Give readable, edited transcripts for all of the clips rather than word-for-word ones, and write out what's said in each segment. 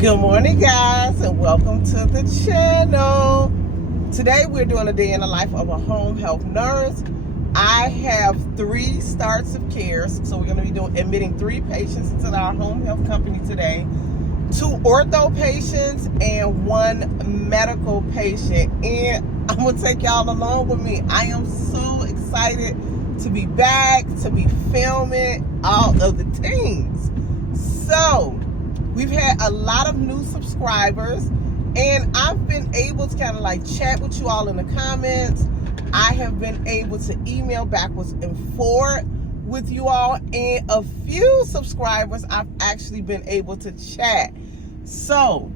Good morning, guys, and welcome to the channel. Today we're doing a day in the life of a home health nurse. I have 3 starts of care, so we're going to be admitting 3 patients into our home health company today. 2 ortho patients and 1 medical patient, and I'm going to take y'all along with me. I am so excited to be back, to be filming all of the things. So we've had a lot of new subscribers, and I've been able to kind of like chat with you all in the comments. I have been able to email backwards and forward with you all, and a few subscribers I've actually been able to chat. So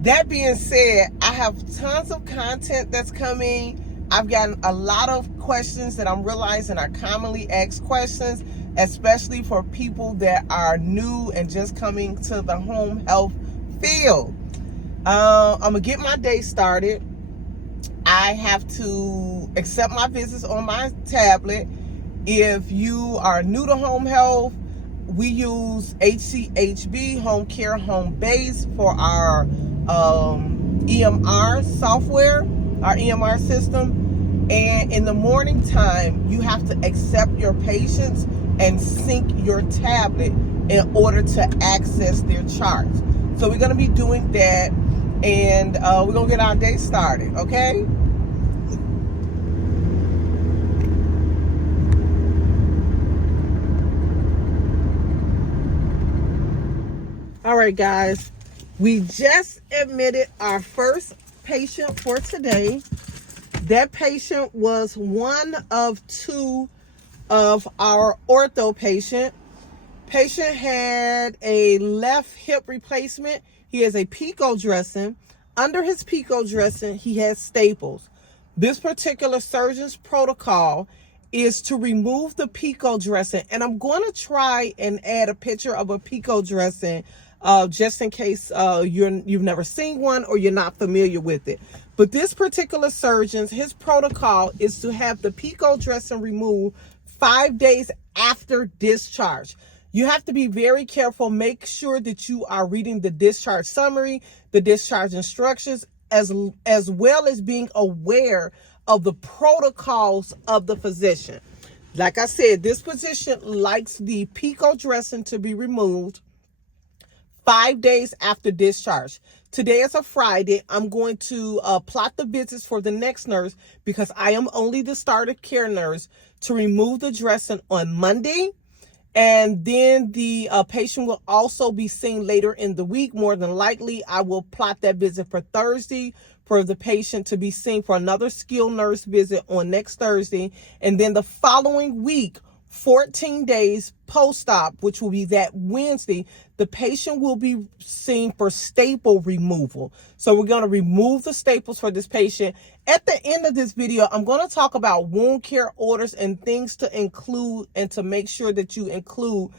that being said, I have tons of content that's coming. I've gotten a lot of questions that I'm realizing are commonly asked questions, especially for people that are new and just coming to the home health field. I'm gonna get my day started. I have to accept my visits on my tablet. If you are new to home health, we use HCHB, Home Care Home Base, for our EMR software, our EMR system. And in the morning time, you have to accept your patients and sync your tablet in order to access their charts. So we're going to be doing that, and we're going to get our day started, okay? All right, guys, we just admitted our first patient for today. That patient was one of 2 of our ortho patient. Patient had a left hip replacement. He has a Pico dressing. Under his Pico dressing, he has staples. This particular surgeon's protocol is to remove the Pico dressing, and I'm going to try and add a picture of a Pico dressing just in case you've never seen one or you're not familiar with it. But this particular surgeon's, his protocol is to have the Pico dressing removed 5 days after discharge. You have to be very careful. Make sure that you are reading the discharge summary, the discharge instructions, as well as being aware of the protocols of the physician. Like I said, this physician likes the Pico dressing to be removed 5 days after discharge. Today is a Friday. I'm going to plot the visits for the next nurse, because I am only the starter care nurse, to remove the dressing on Monday. And then the patient will also be seen later in the week. More than likely, I will plot that visit for Thursday for the patient to be seen for another skilled nurse visit on next Thursday. And then the following week, 14 days post-op, which will be that Wednesday, the patient will be seen for staple removal. So we're going to remove the staples for this patient. At the end of this video, I'm going to talk about wound care orders and things to include and to make sure that you include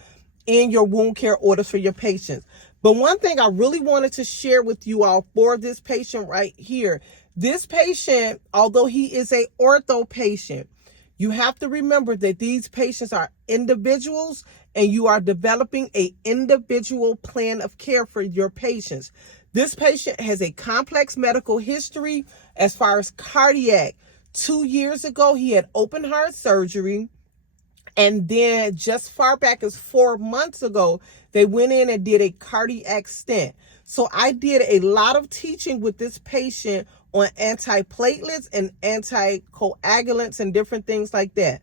in your wound care orders for your patients. But one thing I really wanted to share with you all for this patient right here, this patient, although he is an ortho patient, you have to remember that these patients are individuals, and you are developing an individual plan of care for your patients. This patient has a complex medical history as far as cardiac. 2 years ago, he had open heart surgery. And then just far back as 4 months ago, they went in and did a cardiac stent. So I did a lot of teaching with this patient on antiplatelets and anticoagulants and different things like that.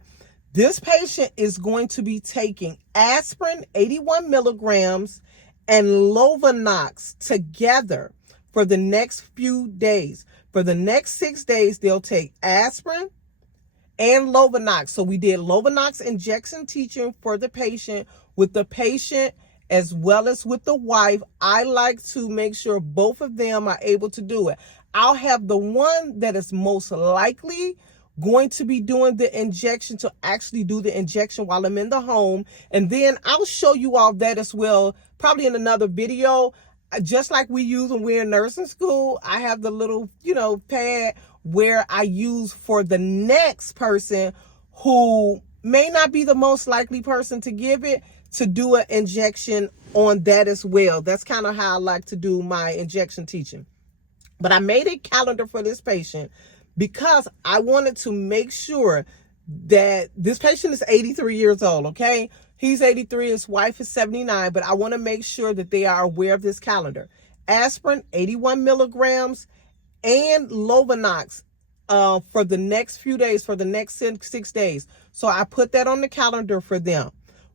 This patient is going to be taking aspirin, 81 milligrams, and Lovenox together for the next few days. For the next 6 days, they'll take aspirin and Lovenox. So we did Lovenox injection teaching for the patient, with the patient as well as with the wife. I like to make sure both of them are able to do it. I'll have the one that is most likely going to be doing the injection to actually do the injection while I'm in the home. And then I'll show you all that as well, probably in another video. Just like we use when we're in nursing school, I have the little, pad where I use for the next person who may not be the most likely person to give it, to do an injection on that as well. That's kind of how I like to do my injection teaching. But I made a calendar for this patient because I wanted to make sure that this patient is 83 years old, okay? He's 83, his wife is 79, but I want to make sure that they are aware of this calendar. Aspirin, 81 milligrams, and Lovenox for the next few days, for the next 6 days. So I put that on the calendar for them.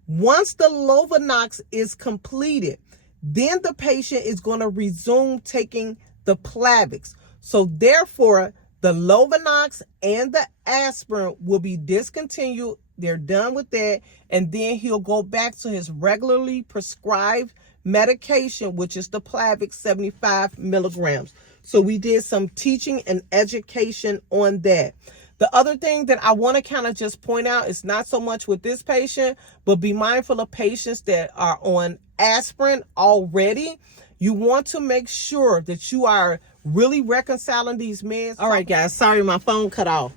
Once the Lovenox is completed, then the patient is going to resume taking the Plavix. So therefore, the Lovenox and the aspirin will be discontinued. They're done with that. And then he'll go back to his regularly prescribed medication, which is the Plavix 75 milligrams. So we did some teaching and education on that. The other thing that I want to kind of just point out is not so much with this patient, but be mindful of patients that are on aspirin already. You want to make sure that you are really reconciling these meds. All right, guys, sorry, my phone cut off.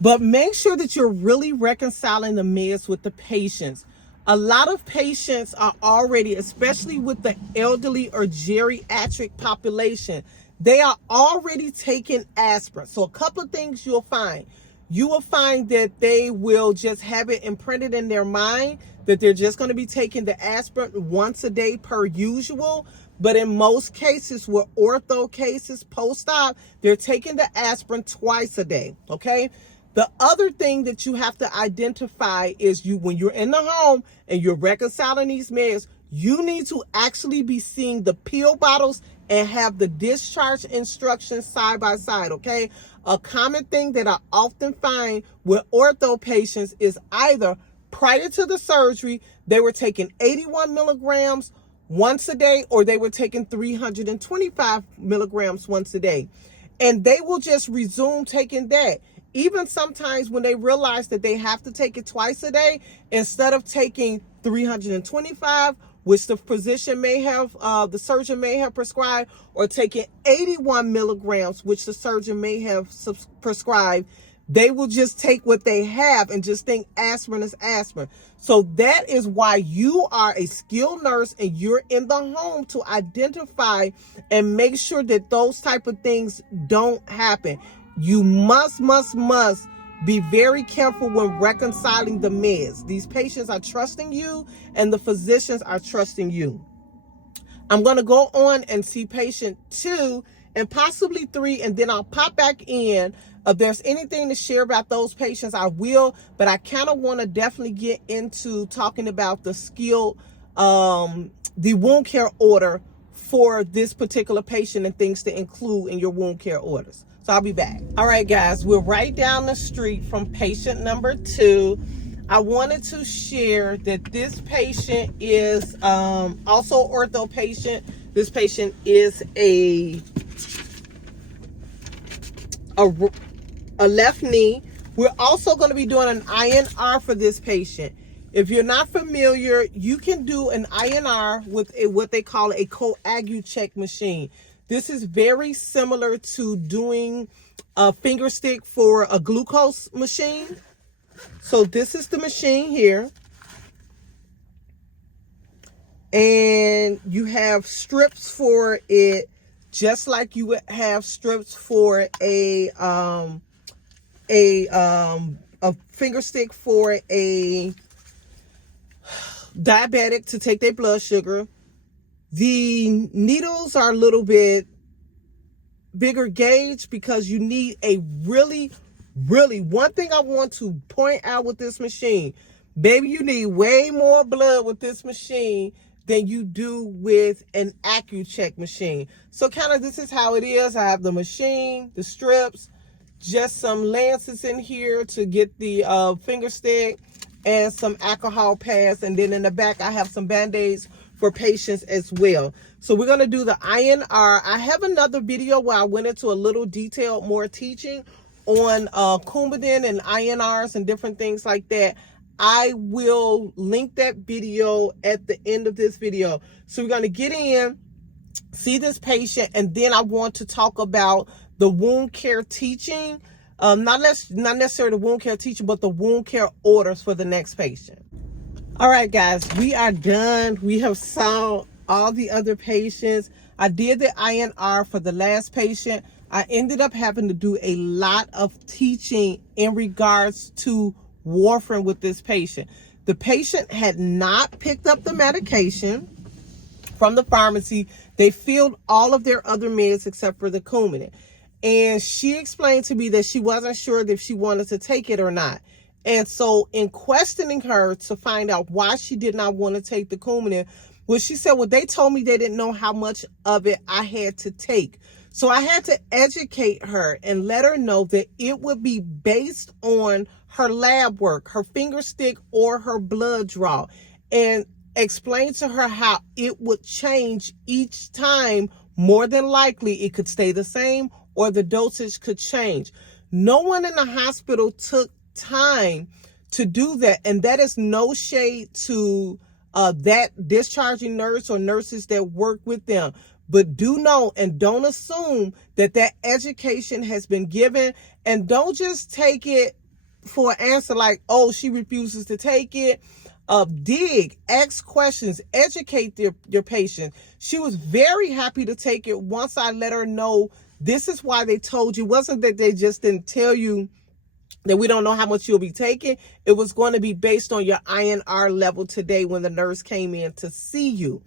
But make sure that you're really reconciling the meds with the patients. A lot of patients are already, especially with the elderly or geriatric population, they are already taking aspirin. So a couple of things you'll find. You will find that they will just have it imprinted in their mind that they're just going to be taking the aspirin once a day per usual. But in most cases, with ortho cases, post-op, they're taking the aspirin twice a day, okay? The other thing that you have to identify is when you're in the home and you're reconciling these meds, you need to actually be seeing the pill bottles and have the discharge instructions side by side, okay? A common thing that I often find with ortho patients is either prior to the surgery, they were taking 81 milligrams once a day, or they were taking 325 milligrams once a day. And they will just resume taking that. Even sometimes when they realize that they have to take it twice a day, instead of taking 325, which the physician may have, the surgeon may have prescribed, or taking 81 milligrams, which the surgeon may have prescribed, they will just take what they have and just think aspirin is aspirin. So that is why you are a skilled nurse and you're in the home to identify and make sure that those type of things don't happen. You must be very careful when reconciling the meds. These patients are trusting you and the physicians are trusting you. I'm going to go on and see patient 2 and possibly 3, and then I'll pop back in. If there's anything to share about those patients, I will, but I kind of want to definitely get into talking about the skill, the wound care order for this particular patient and things to include in your wound care orders. So I'll be back. All right, guys, we're right down the street from patient number 2. I wanted to share that this patient is also an ortho patient. This patient is a left knee. We're also going to be doing an INR for this patient. If you're not familiar, you can do an INR with what they call a Coagucheck machine. This is very similar to doing a finger stick for a glucose machine. So this is the machine here. And you have strips for it, just like you would have strips for a finger stick for a diabetic to take their blood sugar. The needles are a little bit bigger gauge because you need a really, one thing I want to point out with this machine, baby, you need way more blood with this machine than you do with an Accucheck machine. So kind of this is how it is. I have the machine, the strips, just some lances in here to get the finger stick, and some alcohol pads. And then in the back, I have some Band-Aids for patients as well. So we're going to do the INR. I have another video where I went into a little detailed, more teaching on Coumadin and INRs and different things like that. I will link that video at the end of this video. So we're going to get in, see this patient, and then I want to talk about the wound care teaching. Not necessarily the wound care teaching, but the wound care orders for the next patient. All right, guys, we are done. We have saw all the other patients. I did the INR for the last patient. I ended up having to do a lot of teaching in regards to warfarin with this patient. The patient had not picked up the medication from the pharmacy. They filled all of their other meds except for the Coumadin. And she explained to me that she wasn't sure if she wanted to take it or not. And so in questioning her to find out why she did not want to take the Coumadin, well, she said, well, they told me they didn't know how much of it I had to take. So I had to educate her and let her know that it would be based on her lab work, her finger stick or her blood draw, and explain to her how it would change each time. More than likely, it could stay the same or the dosage could change. No one in the hospital took time to do that, and that is no shade to that discharging nurse or nurses that work with them. But do know and don't assume that that education has been given, and don't just take it for an answer like, oh, she refuses to take it. Dig, ask questions, educate your patient. She was very happy to take it once I let her know this is why they told you. It wasn't that they just didn't tell you that we don't know how much you'll be taking. It was going to be based on your INR level today when the nurse came in to see you.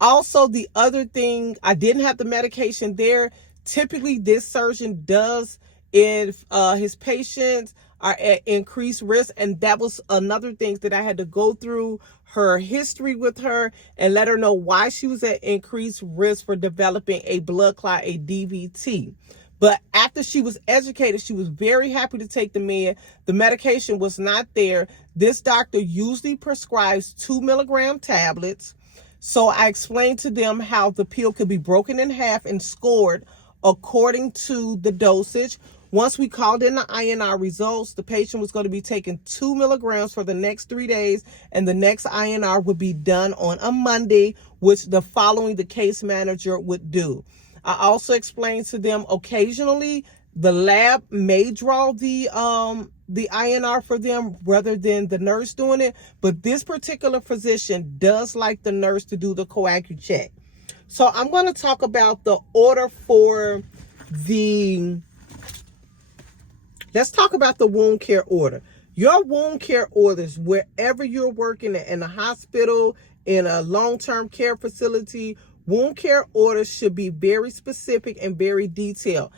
Also, the other thing, I didn't have the medication there. Typically, this surgeon does if his patients are at increased risk. And that was another thing that I had to go through her history with her and let her know why she was at increased risk for developing a blood clot, a DVT. But after she was educated, she was very happy to take the med. The medication was not there. This doctor usually prescribes 2 milligram tablets. So I explained to them how the pill could be broken in half and scored according to the dosage. Once we called in the INR results, the patient was going to be taking 2 milligrams for the next 3 days, and the next INR would be done on a Monday, which the following the case manager would do. I also explained to them occasionally the lab may draw the INR for them rather than the nurse doing it, but this particular physician does like the nurse to do the coagu check. So I'm going to talk about the order for let's talk about the wound care order. Your wound care orders, wherever you're working in a hospital, in a long-term care facility, wound care orders should be very specific and very detailed.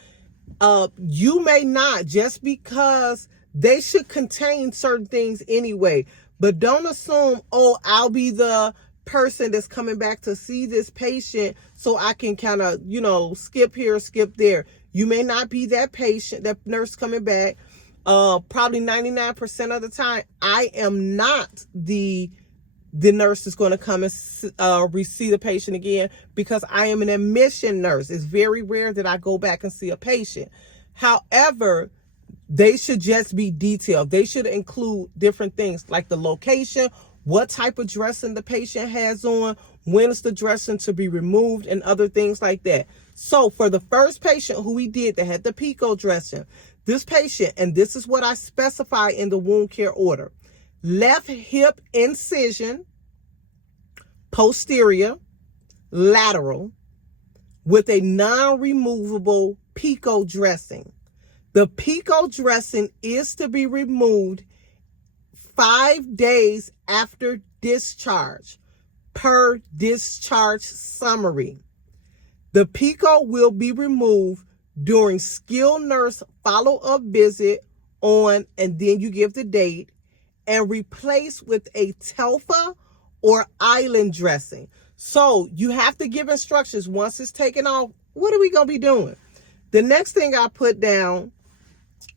You may not, just because they should contain certain things anyway, but don't assume, oh, I'll be the person that's coming back to see this patient so I can kind of, skip here, skip there. You may not be that patient, that nurse coming back. Probably 99% of the time, I am not the nurse that's going to come and see the patient again, because I am an admission nurse. It's very rare that I go back and see a patient. However, they should just be detailed. They should include different things like the location, what type of dressing the patient has on, when is the dressing to be removed, and other things like that. So for the first patient who we did that had the Pico dressing, this patient, and this is what I specify in the wound care order: left hip incision, posterior, lateral, with a non-removable Pico dressing. The Pico dressing is to be removed 5 days after discharge, per discharge summary. The Pico will be removed during skilled nurse follow-up visit on, and then you give the date, and replaced with a Telfa or island dressing. So you have to give instructions once it's taken off. What are we going to be doing? The next thing I put down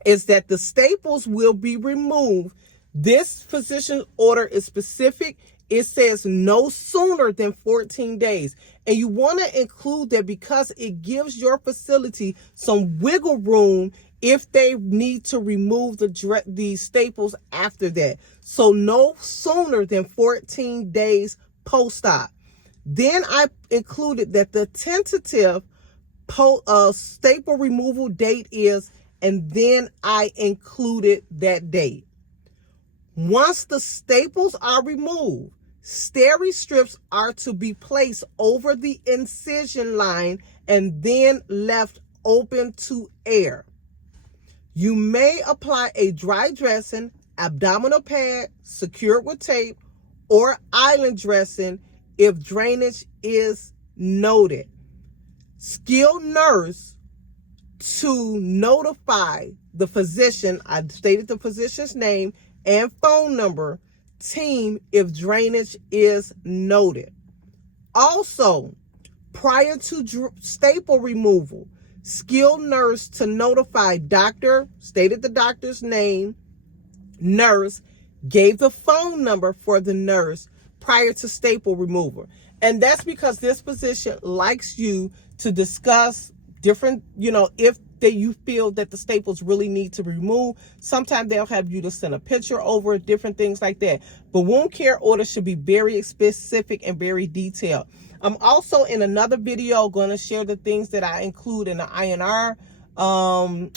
is that the staples will be removed. This physician order is specific. It says no sooner than 14 days. And you want to include that because it gives your facility some wiggle room if they need to remove the staples after that. So no sooner than 14 days post-op. Then I included that the tentative staple removal date is, and then I included that date. Once the staples are removed, steri strips are to be placed over the incision line and then left open to air. You may apply a dry dressing, abdominal pad secured with tape, or island dressing if drainage is noted. Skilled nurse to notify the physician, I stated the physician's name and phone number, team if drainage is noted. Also, prior to staple removal, skilled nurse to notify doctor, stated the doctor's name, nurse, gave the phone number for the nurse prior to staple removal. And that's because this physician likes you to discuss different, if you feel that the staples really need to remove. Sometimes they'll have you to send a picture over, different things like that. But wound care orders should be very specific and very detailed. I'm also in another video going to share the things that I include in the INR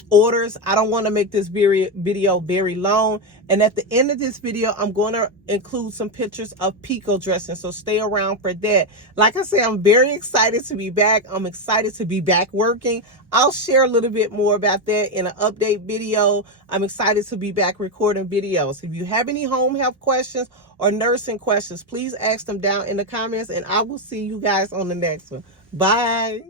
orders. I don't want to make this video very long. And at the end of this video, I'm going to include some pictures of pico dressing. So stay around for that. Like I said, I'm very excited to be back. I'm excited to be back working. I'll share a little bit more about that in an update video. I'm excited to be back recording videos. If you have any home health questions or nursing questions, please ask them down in the comments, and I will see you guys on the next one. Bye.